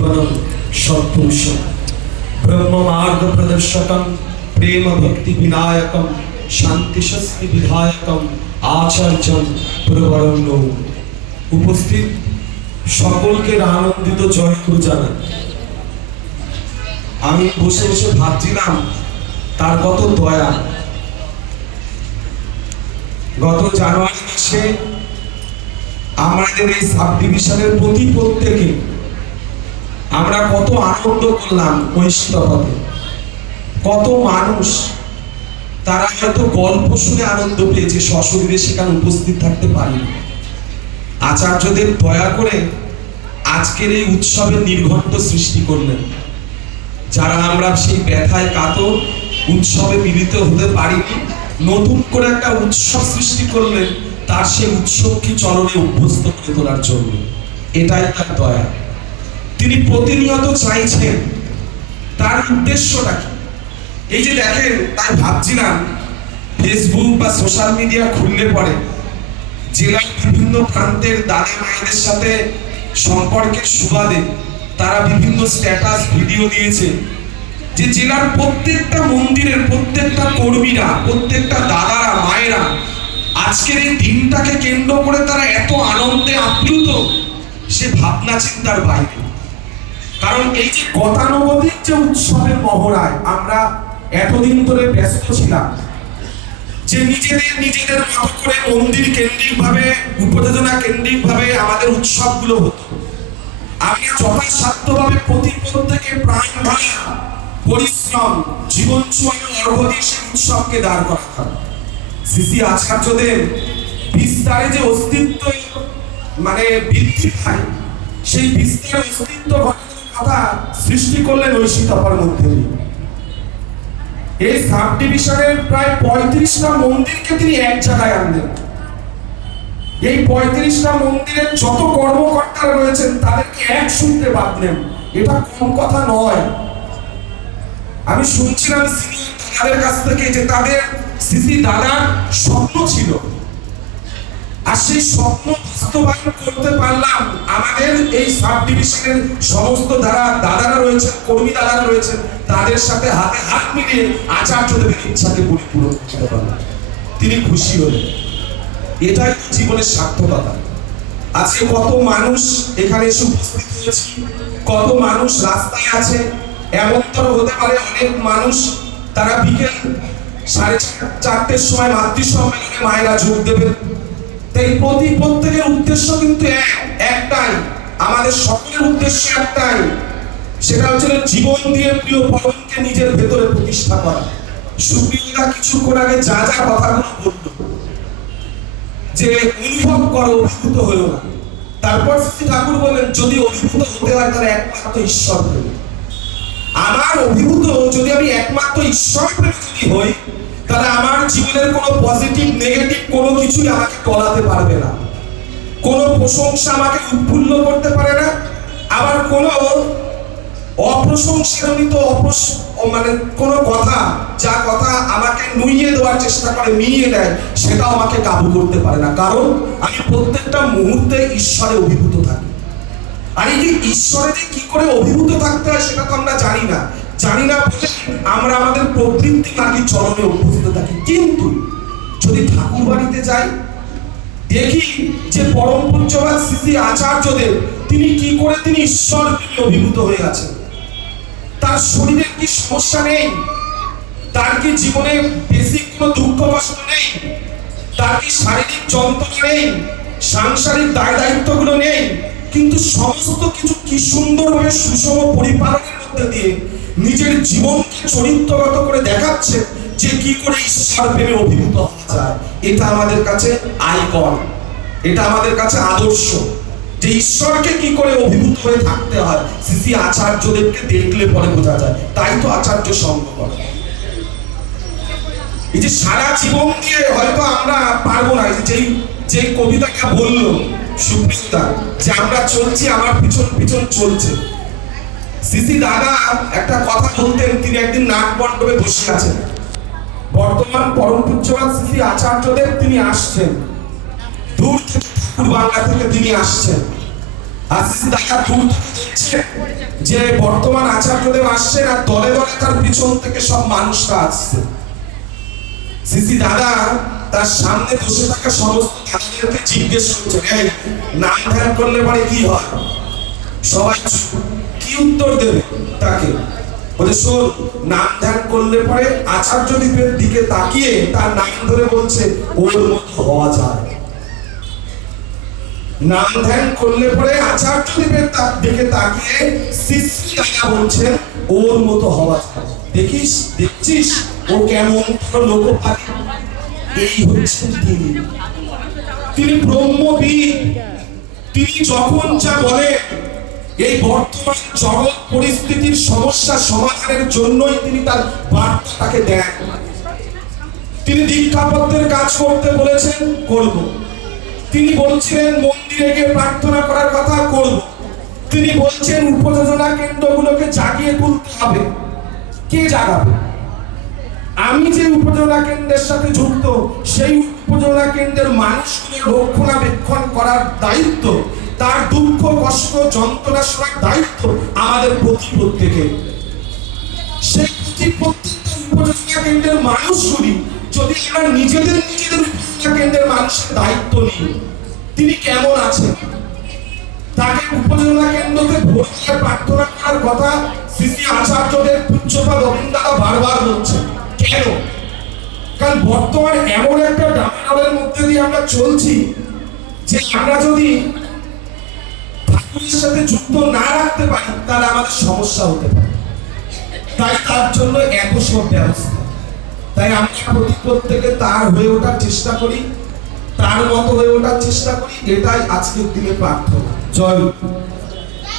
जीवनं सत्पुरुषं ब्रह्म मार्ग प्रदर्शकं प्रेम भक्ति विनायकं शांति शक्ति विधायकं आचार्यं प्रवरण्य। उपस्थित সকলকে আনন্দিত জয়গুরু জানাই। আমি বসে বসে ভাবছিলাম তার কত দয়া। গত জানুয়ারি মাসে আমাদের এই সাব ডিভিশনের প্রত্যেকে আমরা কত আনন্দ করলাম ঐশীতভাবে। কত মানুষ তারা হয়তো গল্প শুনে আনন্দ পেয়েছে, সশরীরে সেখানে উপস্থিত থাকতে পারেনি। আচার্যদেব দয়া করে আজকের এই উৎসবের নির্ঘণ্ট সৃষ্টি করলেন। যারা আমরা সেই ব্যথায় কাতর উৎসবে মিলিত হতে পারিনি, নতুন করে একটা উৎসব সৃষ্টি করলেন তার সেই উৎসবকে চরণে অভ্যস্ত করে তোলার জন্য। এটাই তার দয়া। তিনি প্রতিনিয়ত চাইছেন তার উদ্দেশ্যটা কি। এই যে দেখেন, তাই ভাবছিলাম ফেসবুক বা সোশ্যাল মিডিয়া খুললে পরে জেলার বিভিন্ন প্রান্তের দাদা মায়েদের সাথে সম্পর্কের সুবাদে তারা বিভিন্ন স্ট্যাটাস ভিডিও দিয়েছে যে জেলার প্রত্যেকটা মন্দিরের প্রত্যেকটা কর্মীরা, প্রত্যেকটা দাদারা মায়েরা আজকের এই দিনটাকে কেন্দ্র করে তারা এত আনন্দে আপ্লুত, সে ভাবনা চিন্তার বাইরে। কারণ এই যে গতানুগতিক যে উৎসবের মহড়ায় আমরা এতদিন ধরে ব্যস্ত ছিলাম, যে নিজেদের মতো করে মন্দির কেন্দ্রিক ভাবে, উপযোজনা কেন্দ্রিক ভাবে আমাদের উৎসবগুলো হতো। আমি যথাসাধ্যভাবে প্রত্যেকে প্রাণ ঢালা পরিশ্রম জীবন চুয়ানো অর্ঘ্য দিয়ে সেই উৎসবকে দাঁড় করাতাম। শ্রী আচার্যদেব বিস্তারে যে অস্তিত্ব বৃদ্ধি পায়, সেই বিস্তারের অস্তিত্ব ঘটানোর কথা সৃষ্টি করলেন ঐশীতপার মধ্যে। এই সাব ডিভিশনের প্রায় 35টা মন্দিরকে তিনি এক জায়গায় আনলেন। এই 35টা মন্দিরের যত কর্মকর্তারা রয়েছেন তাদেরকে এক সূত্রে বাঁধলেন। এটা কম কথা নয়। আমি শুনছিলাম সিনিয়র দাদাদের কাছ থেকে যে তাদের সিসি দাদার স্বপ্ন ছিল, আর সেই স্বপ্ন বাস্তবায়ন করতে পারলাম আমাদের এই সাব ডিভিশনের সমস্ত দাদারা রয়েছেন, কর্মী দাদারা রয়েছেন, তাদের সাথে হাতে হাত মিলিয়ে আচার্যদেবের ইচ্ছাকে পরিপূরণ করতে পারলাম। তিনি খুশি হলেন। এটাই জীবনের সার্থকতা। আজকে কত মানুষ এখানে এসে উপস্থিত হয়েছে, কত মানুষ রাস্তায় আছে। এমনতর হতে পারে অনেক মানুষ তারা বিকেল 4:30টার সময় মাতৃ সম্মেলনে মায়েরা যোগ দেবেন। তাই প্রত্যেকের উদ্দেশ্য কিন্তু একটাই, আমাদের সকলের উদ্দেশ্য একটাই, সেটা হচ্ছে জীবন দিয়ে প্রিয় ভগবানকে নিজের ভেতরে প্রতিষ্ঠা করা। সুপ্রিয়তা কিছুক্ষণ আগে যা যা কথাগুলো বলল যে অনুভব করো, অভিভূত হলো না। তারপর শ্রী ঠাকুর বলেন যদি অভিভূত হতে হয় তাহলে একমাত্র ঈশ্বর প্রেমে। আমার অভিভূত যদি আমি একমাত্র ঈশ্বর প্রেমে যদি হই, তাহলে আমার জীবনের কোনো পজিটিভ নেগেটিভ কোনো কিছুই আমাকে টলাতে পারবে না। কোনো প্রশংসা আমাকে উৎফুল্ল করতে পারে না, আবার কোনো অপ্রশংসিত কোনো কথা, যা কথা আমাকে নুইয়ে দেওয়ার চেষ্টা করে, মিলিয়ে দেয়, সেটাও আমাকে কাবু করতে পারে না। কারণ আমি প্রত্যেকটা মুহূর্তে ঈশ্বরে অভিভূত থাকি। আর এই যে ঈশ্বরে যে কি করে অভিভূত থাকতে হয় সেটা তো আমরা জানি না বলে আমরা আমাদের প্রবৃত্তি মার্গী চরণে অভ্যস্ত থাকি। কিন্তু যদি ঠাকুর বাড়িতে যাই, দেখি যে পরম পূজ্যবাদ শ্রী আচার্যদেব তিনি কি করে তিনি ঈশ্বর অভিভূত হয়ে আছেন। তার শরীরের কি সমস্যা নেই, তার কি জীবনে বেসিক কোনো দুঃখ কষ্ট নেই, তার কি শারীরিক যন্ত্রণা নেই, সাংসারিক দায় দায়িত্বগুলো নেই, কিন্তু সমস্ত কিছু কি সুন্দরভাবে সুষম পরিপালনের মধ্যে দিয়ে নিজের জীবনকে চরিত্রগত করে দেখাচ্ছে যে কি করে ঈশ্বর প্রেমে অভিভূত হওয়া যায়। এটা আমাদের কাছে আইকন, এটা আমাদের কাছে আদর্শ, যে ঈশ্বরকে কি করে অভিভূত হয়ে থাকতে হয় শ্রী আচার্যদেবকে দেখলে পরে বোঝা যায়। তাই তো আচার্য সঙ্গ করে। এই যে সারা জীবন দিয়ে হয়তো আমরা পারবো না, যে কবিতাটা বললো সুপ্রিয়তা যে আমরা চলছি, আমার পিছন পিছন চলছে। শ্রী দাদা একটা কথা বলতেন, তিনি একদিন নাট মণ্ডপে বসে আছেন। বর্তমান পরম পূজ্যবাদ শ্রী আচার্যদেব তিনি আসছেন দূর থেকে, ঠাকুর বাংলা থেকে তিনি আসছেন। আর শ্রী দাদা দূর থেকে দেখছেন যে বর্তমান আচার্যদেব আসছেন আর দলে দলে তার পিছন থেকে সব মানুষরা আসছে। সিসি দাদা তার সামনে বসে থাকা সমস্ত দাদাদেরকে জিজ্ঞেস করছে, এই নাম ধ্যান করলে পরে কি হয়? সবাই কি উত্তর দেবে তাকে? বলে, শোন, নাম ধ্যান করলে পরে আচার্যদেবের দিকে তাকিয়ে তার নাম ধরে বলছে ওর মতো হওয়া যায়। নাম ধ্যান করলে পরে আচার্যদেবের দিকে তাকিয়ে শিষ্য দাদা বলছেন ওর মতো হওয়া যায়। দেখছিস ও কেমন লোকপালি? এই হচ্ছেন তিনি ব্রহ্মবিদ। তিনি যখন যা বলে এই বর্তমান জগৎ পরিস্থিতির সমস্যা সমাধানের জন্যই তিনি তার বার্তাটাকে দেন। তিনি দীক্ষাপত্রের কাজ করতে বলেছেন, করব। তিনি বলছিলেন মন্দিরে গিয়ে প্রার্থনা করার কথা, করব। তিনি বলছেন উপযোজনা কেন্দ্রগুলোকে জাগিয়ে তুলতে হবে। কে জাগাবে? আমি যে উপজেলা কেন্দ্রের সাথে যুক্ত, সেই উপজেলা কেন্দ্রের মানুষগুলোর রক্ষণাবেক্ষণ করার দায়িত্ব, তার দুঃখ কষ্ট যন্ত্রণা শোনার দায়িত্ব আমাদের প্রত্যেকের। সেই প্রত্যেকটা উপজেলা কেন্দ্রের মানুষগুলি যদি আমরা নিজেদের উপজেলা কেন্দ্রের মানুষের দায়িত্ব নিই, তিনি কেমন আছেন? তাকে উপজেলা কেন্দ্রতে ভোট দিয়ে প্রার্থনা করার কথা শ্রী আচার্যদের পূজ্যপাদ রবীন্দ্রনাথ বারবার বলছেন। কেন? কারণ বর্তমানে এমন একটা ডামাডোলের মধ্যে দিয়ে আমরা চলছি যে আমরা যদি ঠাকুরের সাথে যুক্ত না রাখতে পারি তাহলে আমাদের সমস্যা হতে পারে। তাই তার জন্য এত সব ব্যবস্থা। তাই আমরা প্রত্যেকে তার হয়ে ওঠার চেষ্টা করি, তার মতো হয়ে ওঠার চেষ্টা করি। এটাই আজকের দিনে প্রার্থনা। জয়।